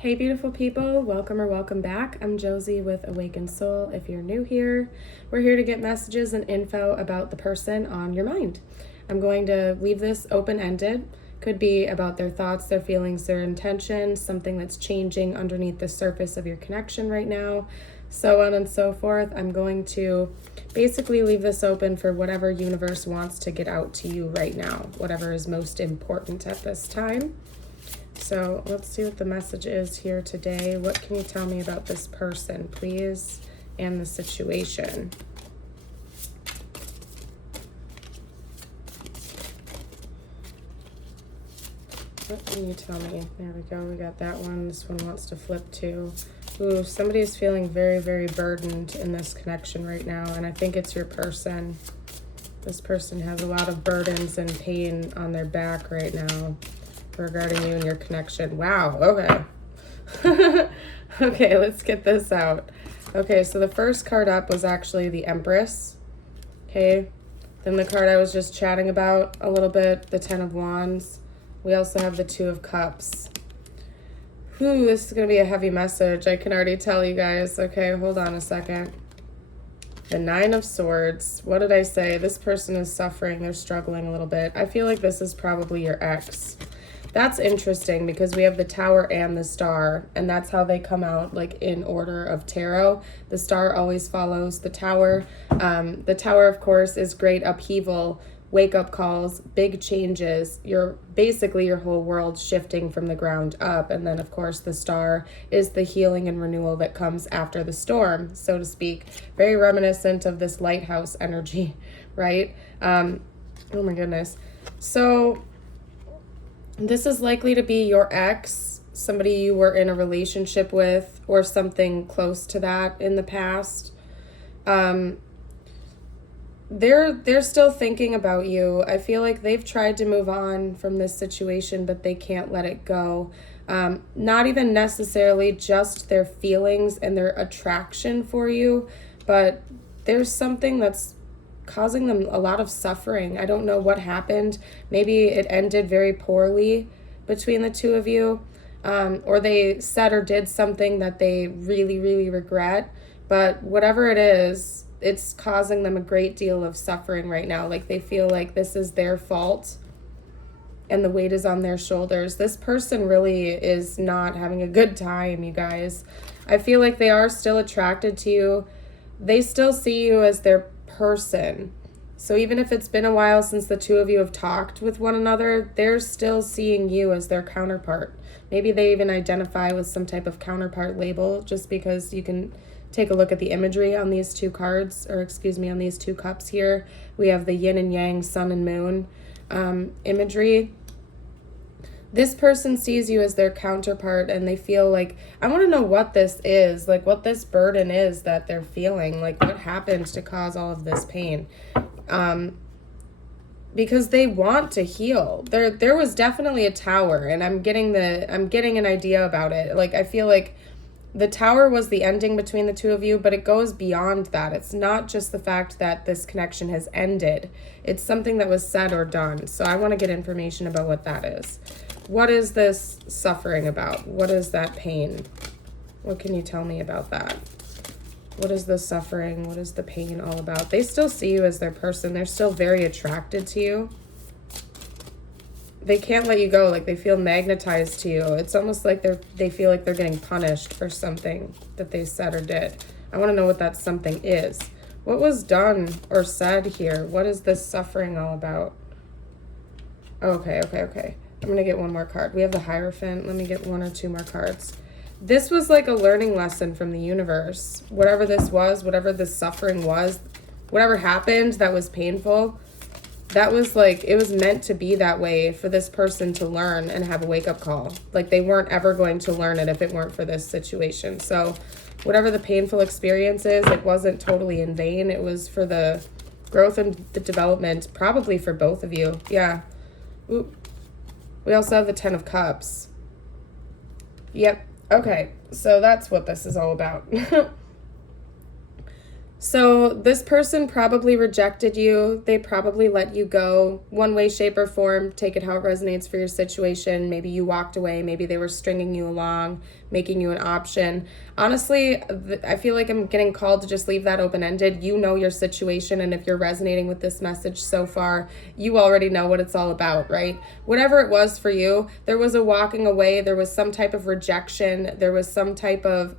Hey beautiful people, welcome or welcome back. I'm Josie with Awakened Soul. If you're new here, we're here to get messages and info about the person on your mind. I'm going to leave this open-ended. Could be about their thoughts, their feelings, their intentions, something that's changing underneath the surface of your connection right now, so on and so forth. I'm going to basically leave this open for whatever universe wants to get out to you right now, whatever is most important at this time. So let's see what the message is here today. What can you tell me about this person, please, and the situation? What can you tell me? There we go. We got that one. This one wants to flip too. Ooh, somebody's feeling very, very burdened in this connection right now, and I think it's your person. This person has a lot of burdens and pain on their back right now regarding you and your connection. Wow, okay. Okay, let's get this out. Okay, so the first card up was actually the Empress. Okay, then the card I was just chatting about a little bit, the Ten of Wands. We also have the Two of Cups. Whew, this is going to be a heavy message. I can already tell you guys. Okay, hold on a second. The Nine of Swords. What did I say? This person is suffering. They're struggling a little bit. I feel like this is probably your ex. That's interesting because we have the Tower and the Star, and that's how they come out, like in order of tarot. The Star always follows the Tower. The Tower, of course, is great upheaval, wake-up calls, big changes. Basically your whole world shifting from the ground up. And then, of course, the Star is the healing and renewal that comes after the storm, so to speak. Very reminiscent of this lighthouse energy, right? Oh my goodness. So this is likely to be your ex, somebody you were in a relationship with, or something close to that in the past. They're still thinking about you. I feel like they've tried to move on from this situation, but they can't let it go. Not even necessarily just their feelings and their attraction for you, but there's something that's causing them a lot of suffering. I don't know what happened. Maybe it ended very poorly between the two of you, or they said or did something that they really, really regret. But whatever it is, it's causing them a great deal of suffering right now. Like they feel like this is their fault and the weight is on their shoulders. This person really is not having a good time, you guys. I feel like they are still attracted to you. They still see you as their person. So even if it's been a while since the two of you have talked with one another, they're still seeing you as their counterpart. Maybe they even identify with some type of counterpart label, just because you can take a look at the imagery on these two cards, or excuse me, on these two cups here. We have the yin and yang, sun and moon imagery. This person sees you as their counterpart, and they feel like, I want to know what this is, like what this burden is that they're feeling, like what happened to cause all of this pain. Because they want to heal. There was definitely a Tower, and I'm getting an idea about it. Like I feel like the Tower was the ending between the two of you, but it goes beyond that. It's not just the fact that this connection has ended. It's something that was said or done. So I want to get information about what that is. What is this suffering about? What is that pain? What can you tell me about that? What is the suffering? What is the pain all about? They still see you as their person. They're still very attracted to you. They can't let you go. Like they feel magnetized to you. It's almost like they feel like they're getting punished for something that they said or did. I want to know what that something is. What was done or said here? What is this suffering all about? Okay. I'm going to get one more card. We have the Hierophant. Let me get one or two more cards. This was like a learning lesson from the universe. Whatever this was, whatever this suffering was, whatever happened that was painful, that was like, it was meant to be that way for this person to learn and have a wake-up call. Like they weren't ever going to learn it if it weren't for this situation. So whatever the painful experience is, it wasn't totally in vain. It was for the growth and the development, probably for both of you. Yeah. Ooh. We also have the Ten of Cups. Yep. Okay. So that's what this is all about. So this person probably rejected you. They probably let you go one way, shape, or form. Take it how it resonates for your situation. Maybe you walked away. Maybe they were stringing you along, making you an option. Honestly, I feel like I'm getting called to just leave that open-ended. You know your situation, and if you're resonating with this message so far, you already know what it's all about, right? Whatever it was for you, there was a walking away. There was some type of rejection. There was some type of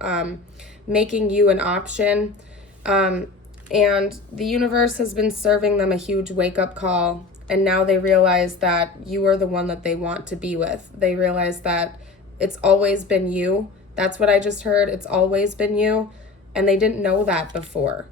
making you an option. And the universe has been serving them a huge wake-up call, and now they realize that you are the one that they want to be with. They realize that it's always been you. That's what I just heard. It's always been you, and they didn't know that before.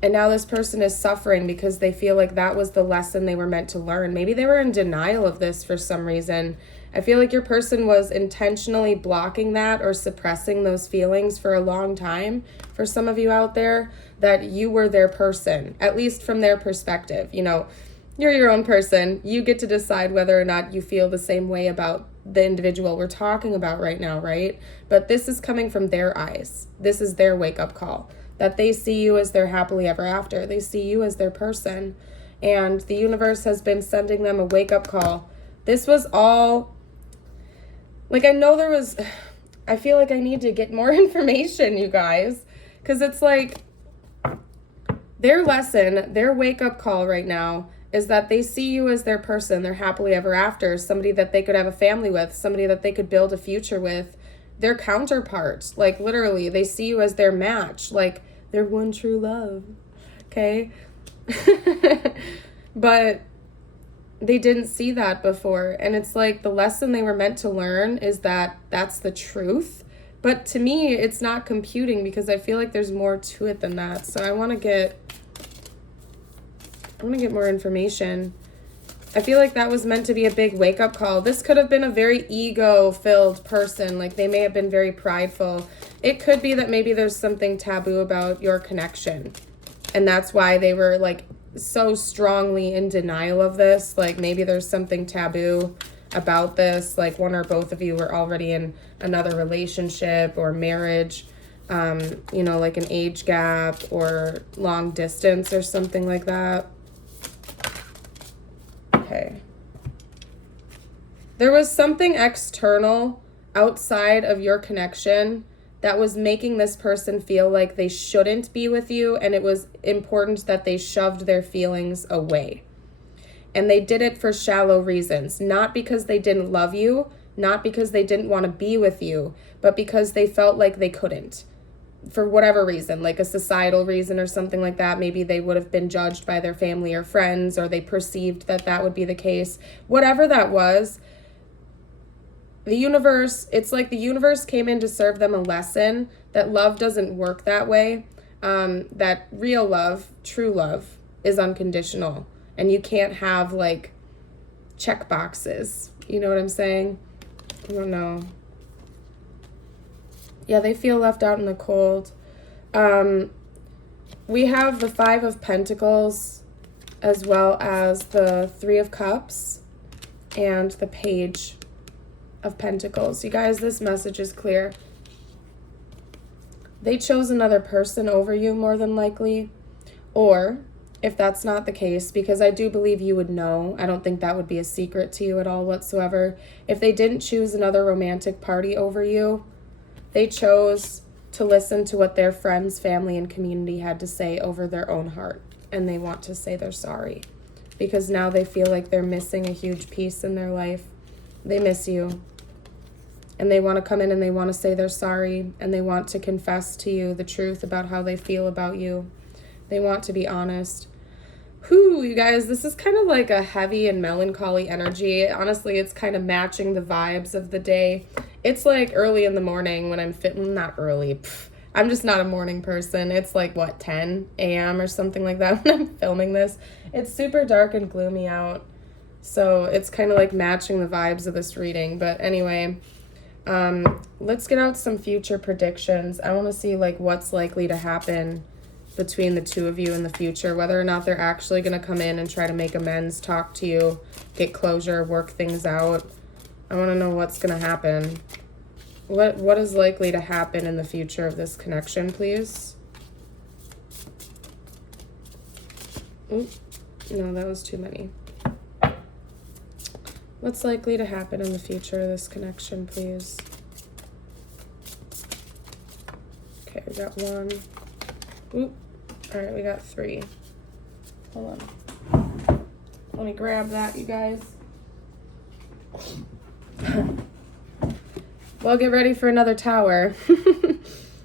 And now this person is suffering because they feel like that was the lesson they were meant to learn. Maybe they were in denial of this for some reason. I feel like your person was intentionally blocking that or suppressing those feelings for a long time. For some of you out there, that you were their person, at least from their perspective. You know, you're your own person. You get to decide whether or not you feel the same way about the individual we're talking about right now, right? But this is coming from their eyes. This is their wake-up call, that they see you as their happily ever after. They see you as their person. And the universe has been sending them a wake-up call. This was all, like, I feel like I need to get more information, you guys. Because it's like, their lesson, their wake-up call right now is that they see you as their person, their happily ever after, somebody that they could have a family with, somebody that they could build a future with, their counterpart. Like, literally, they see you as their match, like their one true love, okay? But they didn't see that before, and it's like the lesson they were meant to learn is that that's the truth. But to me, it's not computing because I feel like there's more to it than that. So I want to get more information. I feel like that was meant to be a big wake-up call. This could have been a very ego-filled person. Like, they may have been very prideful. It could be that maybe there's something taboo about your connection. And that's why they were, like, so strongly in denial of this. Like, maybe there's something taboo about this. Like, one or both of you were already in another relationship or marriage. You know, like an age gap or long distance or something like that. Okay. There was something external outside of your connection that was making this person feel like they shouldn't be with you, and it was important that they shoved their feelings away. And they did it for shallow reasons, not because they didn't love you, not because they didn't want to be with you, but because they felt like they couldn't. For whatever reason, like a societal reason or something like that. Maybe they would have been judged by their family or friends, or they perceived that that would be the case. Whatever that was, the universe, it's like the universe came in to serve them a lesson that love doesn't work that way. That real love, true love, is unconditional. And you can't have, like, check boxes. You know what I'm saying? I don't know. Yeah, they feel left out in the cold. We have the 5 of Pentacles, as well as the 3 of Cups, and the Page of Pentacles. You guys, this message is clear. They chose another person over you, more than likely. Or, if that's not the case, because I do believe you would know, I don't think that would be a secret to you at all whatsoever. If they didn't choose another romantic party over you, they chose to listen to what their friends, family, and community had to say over their own heart. And they want to say they're sorry. Because now they feel like they're missing a huge piece in their life. They miss you. And they want to come in and they want to say they're sorry. And they want to confess to you the truth about how they feel about you. They want to be honest. Whew, you guys, this is kind of like a heavy and melancholy energy. Honestly, it's kind of matching the vibes of the day. It's like early in the morning when I'm not early. I'm just not a morning person. It's like, 10 a.m. or something like that when I'm filming this. It's super dark and gloomy out. So it's kind of like matching the vibes of this reading. But anyway, let's get out some future predictions. I want to see, like, what's likely to happen between the two of you in the future, whether or not they're actually going to come in and try to make amends, talk to you, get closure, work things out. I want to know what's going to happen. What is likely to happen in the future of this connection, please? Oop, no, that was too many. What's likely to happen in the future of this connection, please? Okay, we got 1. Oop. All right, we got 3. Hold on. Let me grab that, you guys. Well, get ready for another tower.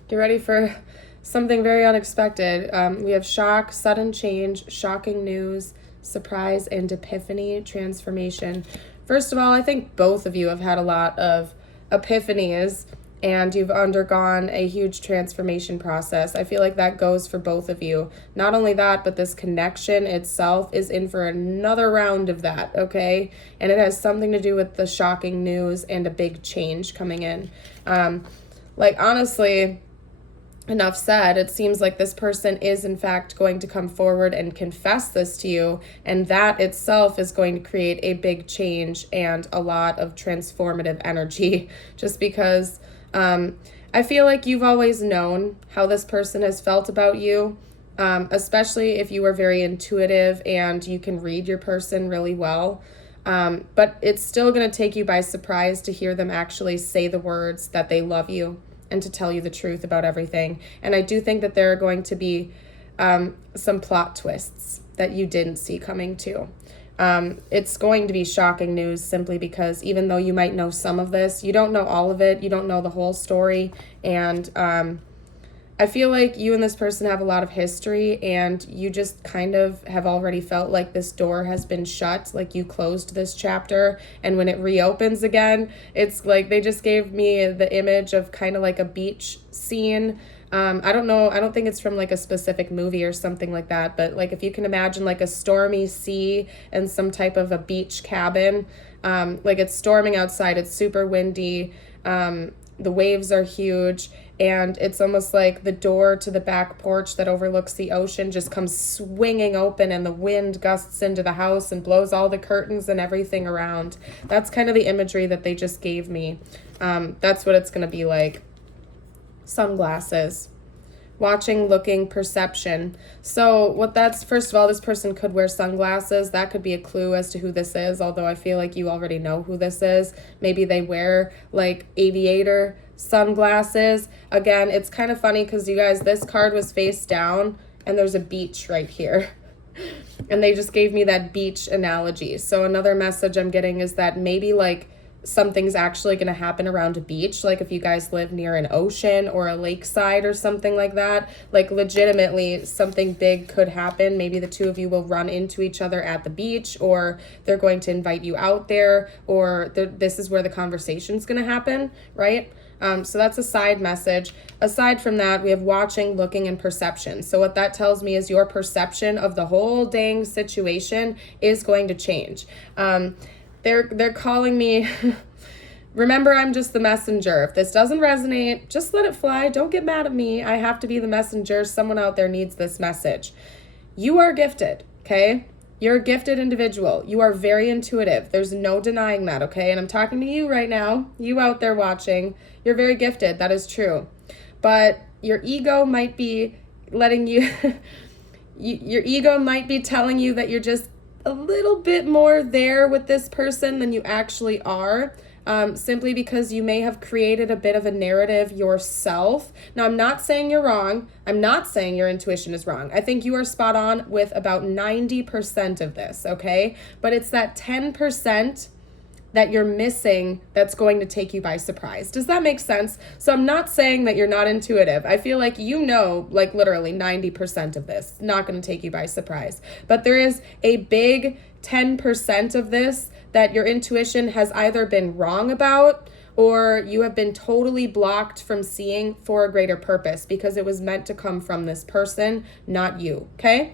Get ready for something very unexpected. We have shock, sudden change, shocking news, surprise, and epiphany, transformation. First of all, I think both of you have had a lot of epiphanies and you've undergone a huge transformation process. I feel like that goes for both of you. Not only that, but this connection itself is in for another round of that, okay? And it has something to do with the shocking news and a big change coming in. Honestly, enough said, it seems like this person is in fact going to come forward and confess this to you, and that itself is going to create a big change and a lot of transformative energy, just because I feel like you've always known how this person has felt about you, especially if you are very intuitive and you can read your person really well. But it's still going to take you by surprise to hear them actually say the words that they love you and to tell you the truth about everything. And I do think that there are going to be some plot twists that you didn't see coming too. It's going to be shocking news simply because even though you might know some of this, you don't know all of it. You don't know the whole story. And I feel like you and this person have a lot of history, and you just kind of have already felt like this door has been shut, like you closed this chapter, and when it reopens again, it's like they just gave me the image of kind of like a beach scene. I don't know, I don't think it's from like a specific movie or something like that, but like if you can imagine like a stormy sea and some type of a beach cabin, like it's storming outside, it's super windy, the waves are huge, and it's almost like the door to the back porch that overlooks the ocean just comes swinging open, and the wind gusts into the house and blows all the curtains and everything around. That's kind of the imagery that they just gave me. That's what it's going to be like. Sunglasses. Watching, looking, perception. So what that's, first of all, this person could wear sunglasses. That could be a clue as to who this is, although I feel like you already know who this is. Maybe they wear like aviator sunglasses. Again, it's kind of funny because you guys, this card was face down and there's a beach right here. And they just gave me that beach analogy. So another message I'm getting is that maybe like something's actually going to happen around a beach, like if you guys live near an ocean or a lakeside or something like that, like legitimately something big could happen. Maybe the two of you will run into each other at the beach, or they're going to invite you out there, or this is where the conversation's going to happen, right? So that's a side message. Aside from that, we have watching, looking, and perception. So what that tells me is your perception of the whole dang situation is going to change. They're calling me, remember, I'm just the messenger. If this doesn't resonate, just let it fly. Don't get mad at me. I have to be the messenger. Someone out there needs this message. You are gifted, okay? You're a gifted individual. You are very intuitive. There's no denying that, okay? And I'm talking to you right now, you out there watching. You're very gifted. That is true. But your ego might be letting you, your ego might be telling you that you're just a little bit more there with this person than you actually are, simply because you may have created a bit of a narrative yourself. Now, I'm not saying you're wrong. I'm not saying your intuition is wrong. I think you are spot on with about 90% of this, okay? But it's that 10% that you're missing that's going to take you by surprise. Does that make sense? So I'm not saying that you're not intuitive. I feel like you know, like literally 90% of this, not going to take you by surprise. But there is a big 10% of this that your intuition has either been wrong about, or you have been totally blocked from seeing for a greater purpose, because it was meant to come from this person, not you. Okay?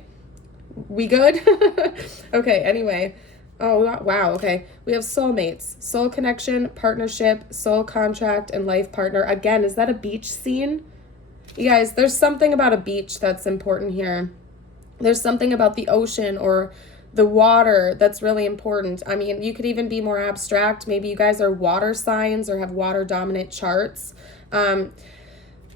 We good? Okay, anyway. Oh, wow, okay. We have soulmates, soul connection, partnership, soul contract, and life partner. Again, is that a beach scene? You guys, there's something about a beach that's important here. There's something about the ocean or the water that's really important. I mean, you could even be more abstract. Maybe you guys are water signs or have water dominant charts.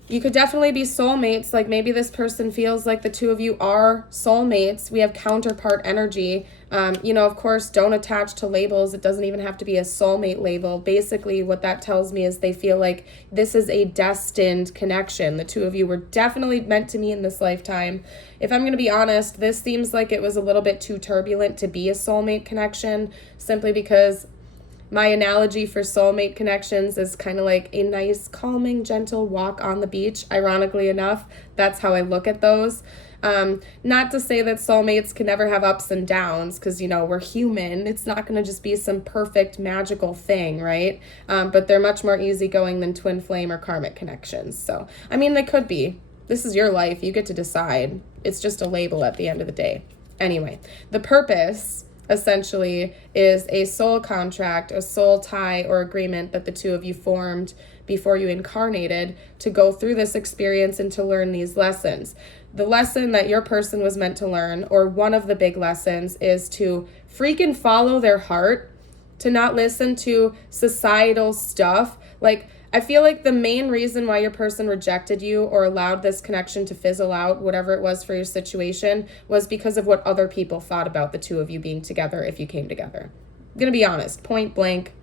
You could definitely be soulmates. Like maybe this person feels like the two of you are soulmates. We have counterpart energy. You know, of course, don't attach to labels. It doesn't even have to be a soulmate label. Basically, what that tells me is they feel like this is a destined connection. The two of you were definitely meant to meet in this lifetime. If I'm going to be honest, this seems like it was a little bit too turbulent to be a soulmate connection, simply because my analogy for soulmate connections is kind of like a nice, calming, gentle walk on the beach. Ironically enough, that's how I look at those. Not to say that soulmates can never have ups and downs, because, you know, we're human. It's not going to just be some perfect, magical thing, right? But they're much more easygoing than twin flame or karmic connections. So, I mean, they could be. This is your life. You get to decide. It's just a label at the end of the day. Anyway, the purpose essentially is a soul contract, a soul tie or agreement that the two of you formed before you incarnated to go through this experience and to learn these lessons. The lesson that your person was meant to learn, or one of the big lessons, is to freaking follow their heart, to not listen to societal stuff. Like, I feel like the main reason why your person rejected you or allowed this connection to fizzle out, whatever it was for your situation, was because of what other people thought about the two of you being together if you came together. I'm going to be honest, point blank.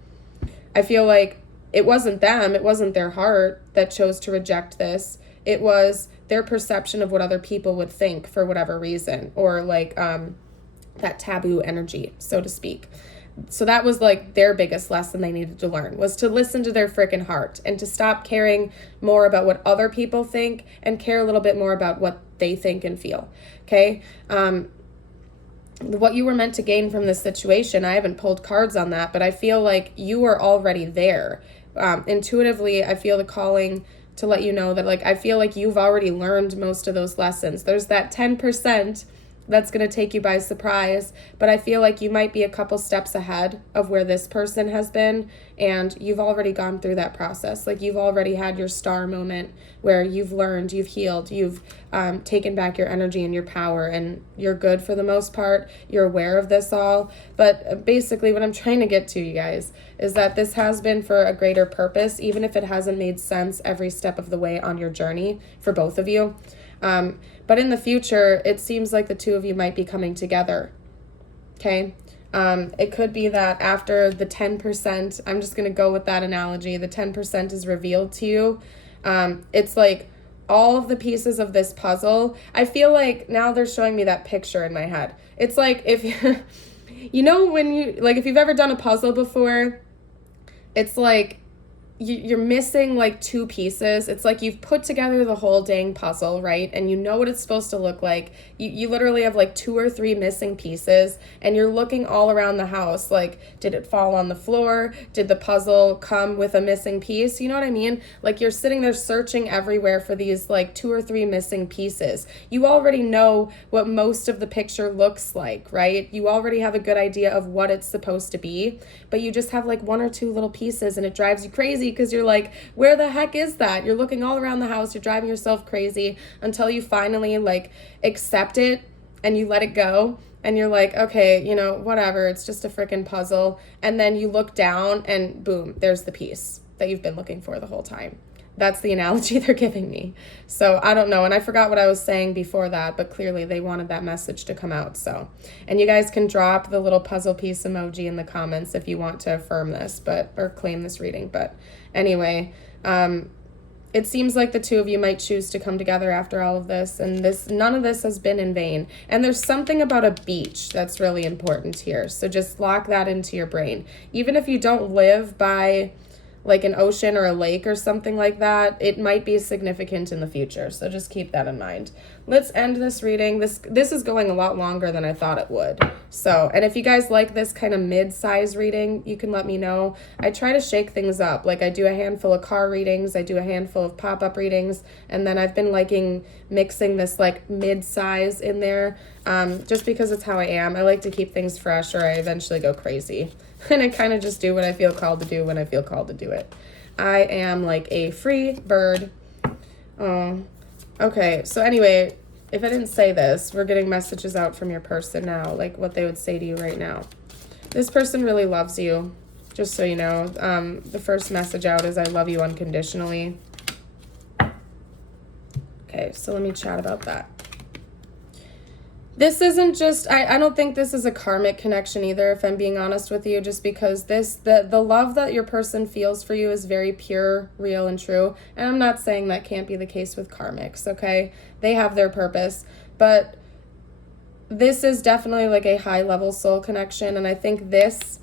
I feel like it wasn't them, it wasn't their heart that chose to reject this. It was their perception of what other people would think for whatever reason, or like that taboo energy, so to speak. So that was like their biggest lesson they needed to learn, was to listen to their freaking heart and to stop caring more about what other people think and care a little bit more about what they think and feel. Okay. What you were meant to gain from this situation, I haven't pulled cards on that, but I feel like you were already there. Intuitively, I feel the calling to let you know that, like, I feel like you've already learned most of those lessons. There's that 10% that's going to take you by surprise, but I feel like you might be a couple steps ahead of where this person has been, and you've already gone through that process. Like, you've already had your star moment where you've learned, you've healed, you've taken back your energy and your power, and you're good for the most part. You're aware of this all, but basically what I'm trying to get to, you guys, is that this has been for a greater purpose, even if it hasn't made sense every step of the way on your journey for both of you. But in the future, it seems like the two of you might be coming together. Okay. It could be that after the 10%, I'm just going to go with that analogy, the 10% is revealed to you. It's like all of the pieces of this puzzle. I feel like now they're showing me that picture in my head. It's like if, you know, when you, like, if you've ever done a puzzle before, it's like, you're missing like two pieces. It's like you've put together the whole dang puzzle, right? And you know what it's supposed to look like. You literally have like 2 or 3 missing pieces, and you're looking all around the house. Like, did it fall on the floor? Did the puzzle come with a missing piece? You know what I mean? Like, you're sitting there searching everywhere for these like 2 or 3 missing pieces. You already know what most of the picture looks like, right? You already have a good idea of what it's supposed to be, but you just have like 1 or 2 little pieces, and it drives you crazy because you're like, where the heck is that? You're looking all around the house, you're driving yourself crazy until you finally like accept it and you let it go, and you're like, okay, you know, whatever, it's just a freaking puzzle. And then you look down and boom, there's the piece that you've been looking for the whole time. That's the analogy they're giving me. So I don't know. And I forgot what I was saying before that, but clearly they wanted that message to come out. So, and you guys can drop the little puzzle piece emoji in the comments if you want to affirm this, or claim this reading. But anyway, it seems like the two of you might choose to come together after all of this, and none of this has been in vain. And there's something about a beach that's really important here. So just lock that into your brain. Even if you don't live by like an ocean or a lake or something like that, it might be significant in the future. So just keep that in mind. Let's end this reading. This is going a lot longer than I thought it would. So, and if you guys like this kind of mid-size reading, you can let me know. I try to shake things up. Like, I do a handful of car readings, I do a handful of pop-up readings, and then I've been liking mixing this like mid-size in there, just because it's how I am. I like to keep things fresh, or I eventually go crazy. And I kind of just do what I feel called to do when I feel called to do it. I am like a free bird. Oh, okay. So anyway, if I didn't say this, we're getting messages out from your person now, like what they would say to you right now. This person really loves you, just so you know. The first message out is, I love you unconditionally. Okay, so let me chat about that. This isn't just, I don't think this is a karmic connection either, if I'm being honest with you, just because the love that your person feels for you is very pure, real, and true. And I'm not saying that can't be the case with karmics, okay? They have their purpose. But this is definitely like a high-level soul connection, and I think this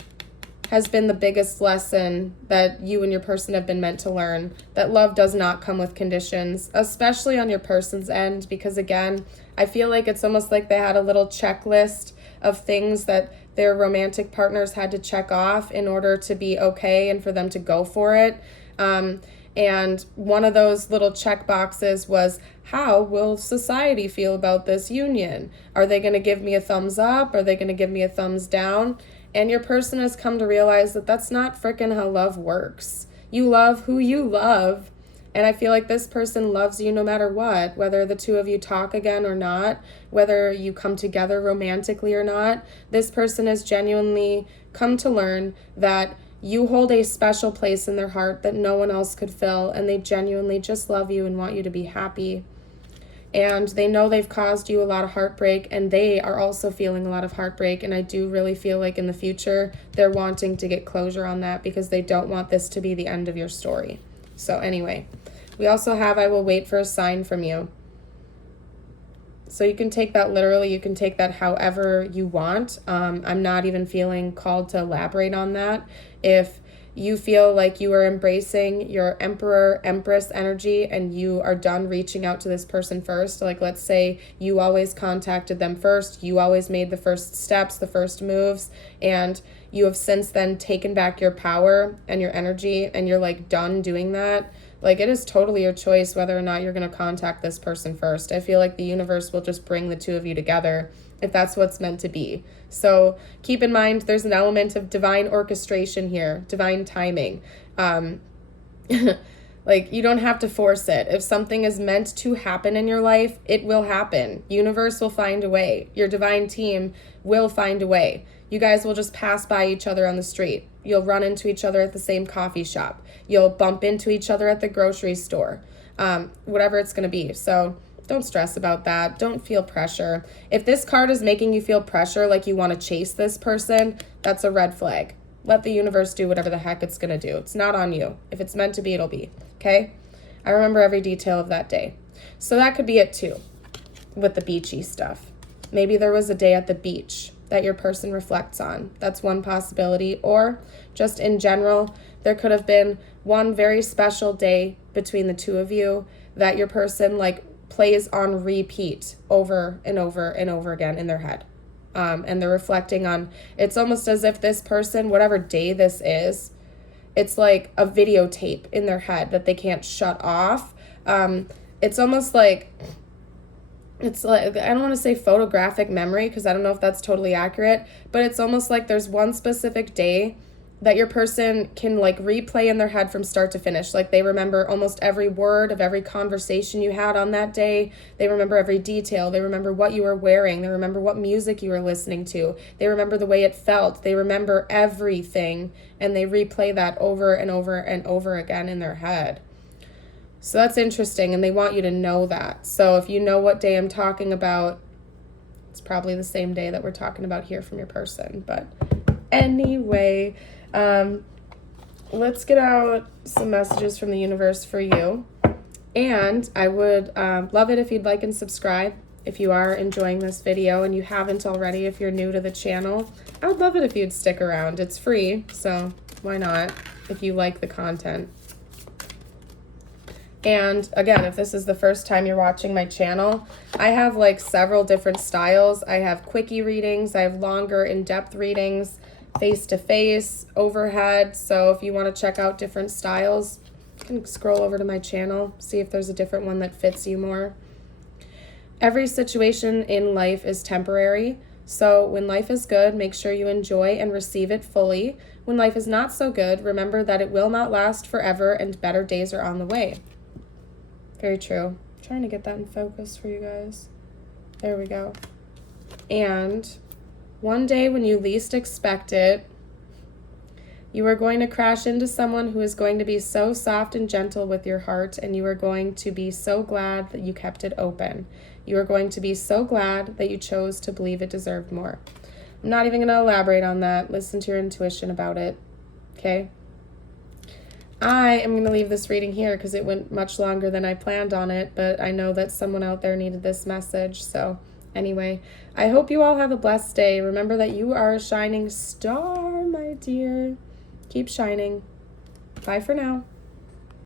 has been the biggest lesson that you and your person have been meant to learn, that love does not come with conditions, especially on your person's end, because again, I feel like it's almost like they had a little checklist of things that their romantic partners had to check off in order to be okay and for them to go for it. And one of those little check boxes was, how will society feel about this union? Are they going to give me a thumbs up? Are they going to give me a thumbs down? And your person has come to realize that that's not frickin' how love works. You love who you love. And I feel like this person loves you no matter what, whether the two of you talk again or not, whether you come together romantically or not. This person has genuinely come to learn that you hold a special place in their heart that no one else could fill, and they genuinely just love you and want you to be happy. And they know they've caused you a lot of heartbreak, and they are also feeling a lot of heartbreak. And I do really feel like in the future, they're wanting to get closure on that because they don't want this to be the end of your story. So anyway, we also have, I will wait for a sign from you. So you can take that literally, you can take that however you want. I'm not even feeling called to elaborate on that. If you feel like you are embracing your emperor, empress energy and you are done reaching out to this person first, like let's say you always contacted them first, you always made the first steps, the first moves, and you have since then taken back your power and your energy and you're like done doing that, like it is totally your choice whether or not you're going to contact this person first. I feel like the universe will just bring the two of you together if that's what's meant to be. So keep in mind, there's an element of divine orchestration here, divine timing. Like you don't have to force it. If something is meant to happen in your life, it will happen. Universe will find a way. Your divine team will find a way. You guys will just pass by each other on the street. You'll run into each other at the same coffee shop. You'll bump into each other at the grocery store. Whatever it's going to be. So don't stress about that. Don't feel pressure. If this card is making you feel pressure, like you want to chase this person, that's a red flag. Let the universe do whatever the heck it's going to do. It's not on you. If it's meant to be, it'll be. Okay? I remember every detail of that day. So that could be it too, with the beachy stuff. Maybe there was a day at the beach that your person reflects on. That's one possibility. Or just in general, there could have been one very special day between the two of you that your person like plays on repeat over and over and over again in their head. And they're reflecting on, it's almost as if this person, whatever day this is, it's like a videotape in their head that they can't shut off. It's almost like, it's like, I don't want to say photographic memory because I don't know if that's totally accurate, but it's almost like there's one specific day that your person can like replay in their head from start to finish. Like they remember almost every word of every conversation you had on that day. They remember every detail. They remember what you were wearing. They remember what music you were listening to. They remember the way it felt. They remember everything, and they replay that over and over and over again in their head. So that's interesting, and they want you to know that. So if you know what day I'm talking about, it's probably the same day that we're talking about here from your person. But anyway, let's get out some messages from the universe for you. And I would love it if you'd like and subscribe if you are enjoying this video and you haven't already. If you're new to the channel, I would love it if you'd stick around. It's free, so why not if you like the content. And again, if this is the first time you're watching my channel, I have like several different styles. I have quickie readings, I have longer in-depth readings, face-to-face, overhead. So if you want to check out different styles, you can scroll over to my channel, see if there's a different one that fits you more. Every situation in life is temporary. So when life is good, make sure you enjoy and receive it fully. When life is not so good, remember that it will not last forever and better days are on the way. Very true. I'm trying to get that in focus for you guys. There we go. And one day when you least expect it, You are going to crash into someone who is going to be so soft and gentle with your heart, and you are going to be so glad that you kept it open. You are going to be so glad that you chose to believe it deserved more. I'm not even going to elaborate on that. Listen to your intuition about it, okay? I am going to leave this reading here because it went much longer than I planned on it, but I know that someone out there needed this message. So anyway, I hope you all have a blessed day. Remember that you are a shining star, my dear. Keep shining. Bye for now.